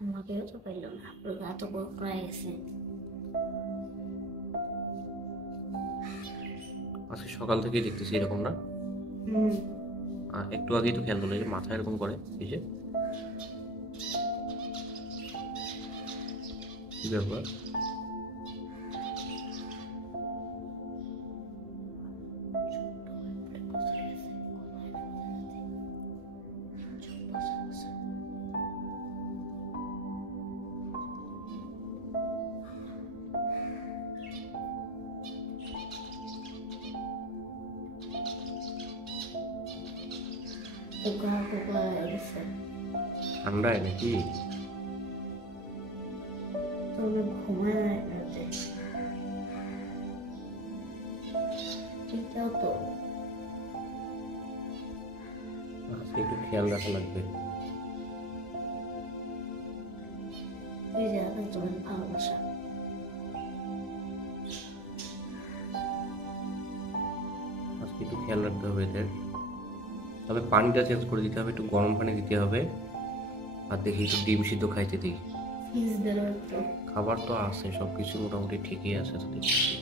আমাকেও তো পাইল না, পুরো গা তো প্রায় গেছে। আজকে সকাল থেকেই দেখতেছি এরকম না? হুম। একটু আগেই তো খেয়াল করলো যে মাথা এরকম করে, এই যে কি ব্যাপার? পোকা পোকা হয়ে গেছে। ঠান্ডায় নাকি? তবে ঘুমায় না রাতে। এটাও তো আজকে একটু খেয়াল রাখা লাগবে। ওই জায়গাটা তোমার ভালোবাসা। আজকে একটু খেয়াল রাখতে হবে এদের। তবে পানিটা চেঞ্জ করে দিতে হবে, একটু গরম পানি দিতে হবে। আর দেখি একটু ডিম সিদ্ধ খাইতে দিই। ফিজ দিল তো। খাবার তো আছে, সব কিছু মোটামুটি ঠিকই আছে তো দেখছি।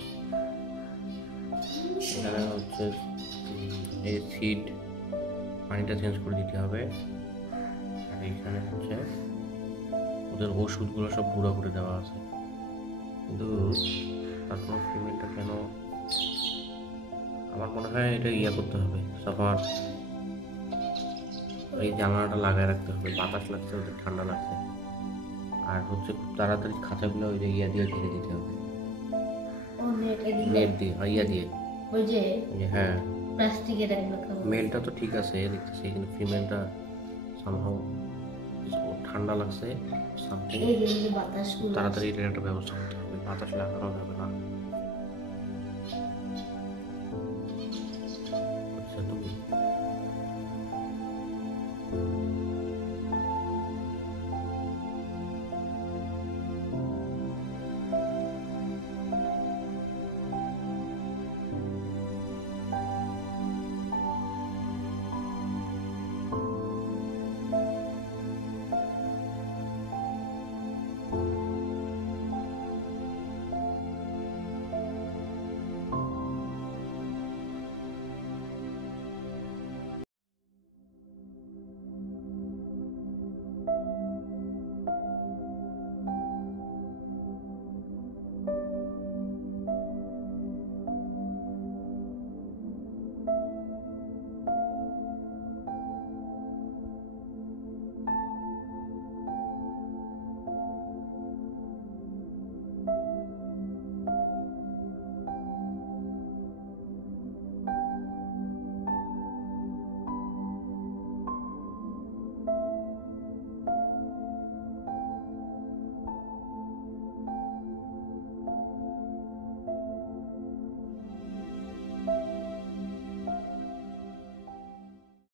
এখানে হচ্ছে এই সিড, পানিটা চেঞ্জ করে দিতে হবে। আর এইখানে হচ্ছে ওদের ওষুধগুলো সব গুঁড়ো করে দেওয়া আছে, কিন্তু তারপর ফিমেলটা কেন, আমার মনে হয় এটা ইয়া করতে হবে, সাফার এই জানালাটা লাগায় রাখতে হবে, বাতাস লাগছে, ওদের ঠান্ডা লাগছে। আর হচ্ছে খুব তাড়াতাড়ি খাঁচাগুলো ওই যে ইয়া দিয়ে ঘিরে দিতে হবে, ও নেটে দিল। নেট দিয়ে, ইয়া দিয়ে। ওই যে হ্যাঁ, প্লাস্টিকের একটা মেলটা তো ঠিক আছে দেখতেছি, কিন্তু ফিমেলটা সামহাও ঠান্ডা লাগছে সামথিং। এই যে বাতাস তাড়াতাড়ি এটার একটা ব্যবস্থা করতে হবে, বাতাস লাগানো যাবে না।